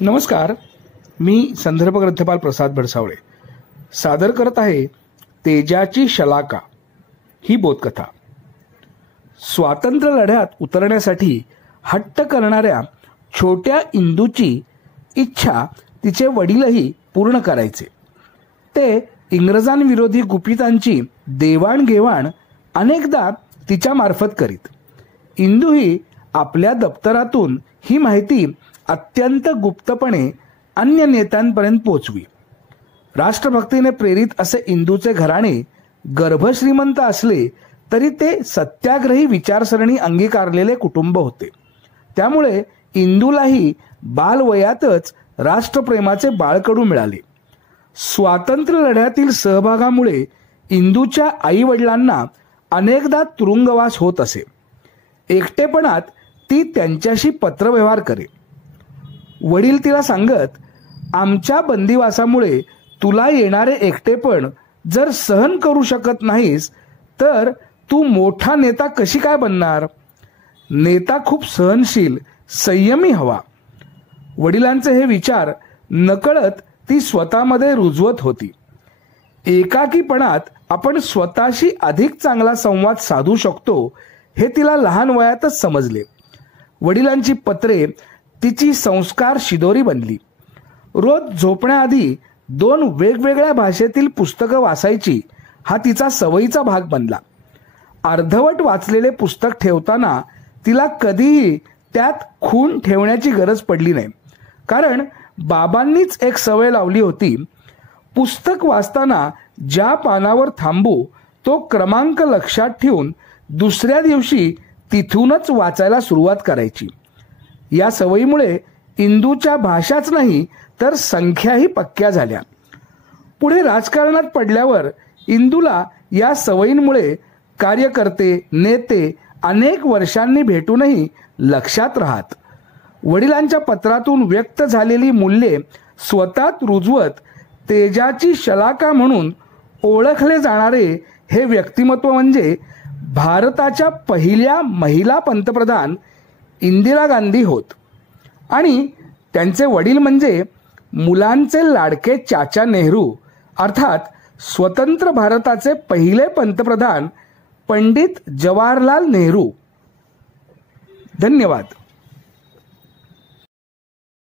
नमस्कार, मी संदर्भ ग्रंथपाल प्रसाद भडसावळे सादर करत आहे तेजाची शलाका ही बोधकथा। स्वातंत्र्य लढ्यात उतरण्यासाठी हट्ट करणाऱ्या छोट्या इंदूची इच्छा तिचे वडीलही पूर्ण करायचे। ते इंग्रजांविरोधी गुपितांची देवाणघेवाण अनेकदा तिच्या मार्फत करीत। इंदूही आपल्या दप्तरातून ही माहिती अत्यंत गुप्तपणे अन्य नेत्यांपर्यंत पोहोचवी। राष्ट्रभक्तीने प्रेरित असे इंदूचे घराणे गर्भश्रीमंत असले तरी ते सत्याग्रही विचारसरणी अंगीकारलेले कुटुंब होते। त्यामुळे इंदूलाही बालवयातच राष्ट्रप्रेमाचे बाळकडू मिळाले। स्वातंत्र्य लढ्यातील सहभागामुळे इंदूच्या आई वडिलांना अनेकदा तुरुंगवास होत असे। एकटेपणात ती त्यांच्याशी पत्रव्यवहार करे। वडील तिला सांगत, आमच्या बंदिवासामुळे तुला येणारे एकटेपण जर सहन करू शकत नाहीस तर तू मोठा नेता कशी काय बनणार? नेता खूप सहनशील, संयमी हवा। वडिलांचे हे विचार नकळत ती स्वतःमध्ये रुजवत होती। एकाकीपणात आपण स्वतःशी अधिक चांगला संवाद साधू शकतो हे तिला लहान वयातच समजले। वडिलांची पत्रे तिची संस्कार शिदोरी बनली। रोज झोपण्याआधी 2 वेगवेगळ्या भाषेतील पुस्तकं वाचायची हा तिचा सवयीचा भाग बनला। अर्धवट वाचलेले पुस्तक ठेवताना तिला कधीही त्यात खूण ठेवण्याची गरज पडली नाही, कारण बाबांनीच एक सवय लावली होती, पुस्तक वाचताना ज्या पानावर थांबू तो क्रमांक लक्षात ठेवून दुसऱ्या दिवशी तिथूनच वाचायला सुरुवात करायची। या सवयीमुळे इंदूच्या भाषाच नाही तर संख्याही पक्क्या झाल्या। पुढे राजकारणात पडल्यावर इंदूला या सवयींमुळे कार्यकर्ते, नेते अनेक वर्षांनी भेटूनही लक्षात राहत। वडिलांच्या पत्रातून व्यक्त झालेली मूल्ये स्वतःत रुजवत तेजाची शलाका म्हणून ओळखले जाणारे हे व्यक्तिमत्व म्हणजे भारताच्या पहिल्या महिला पंतप्रधान इंदिरा गांधी होत। आणि त्यांचे वडील म्हणजे मुलांचे लाडके चाचा नेहरू अर्थात स्वतंत्र भारताचे पहिले पंतप्रधान पंडित जवाहरलाल नेहरू। धन्यवाद।